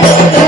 Música